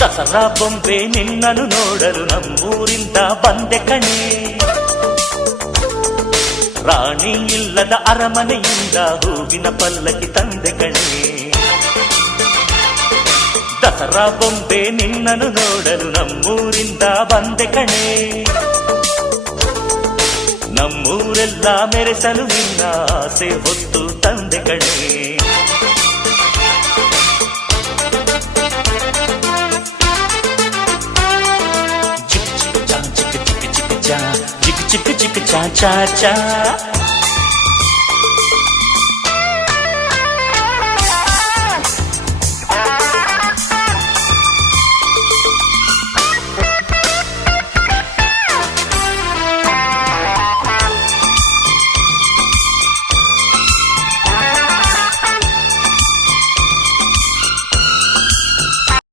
ದಸರಾ ಬೊಂಬೆ ನಿನ್ನನ್ನು ನೋಡಲು ನಮ್ಮೂರಿಂದ ಬಂದೆ ಕಣೆ. ರಾಣಿ ಇಲ್ಲದ ಅರಮನೆಯಿಂದ ಹೂವಿನ ಪಲ್ಲಕ್ಕಿ ತಂದೆ ಕಣೆ. ದಸರಾ ಬೊಂಬೆ ನಿನ್ನನ್ನು ನೋಡಲು ನಮ್ಮೂರಿಂದ ಬಂದೆ ಕಣೆ. ನಮ್ಮೂರೆಲ್ಲ ಮೆರೆಸಲು ನಿನ್ನ ಆಸೆ ಹೊತ್ತು ತಂದೆ ಕಣೆ. ಚಿಕ್ಕ ಚಿಕ್ಕ ಚಾ ಚಾ ಚಾ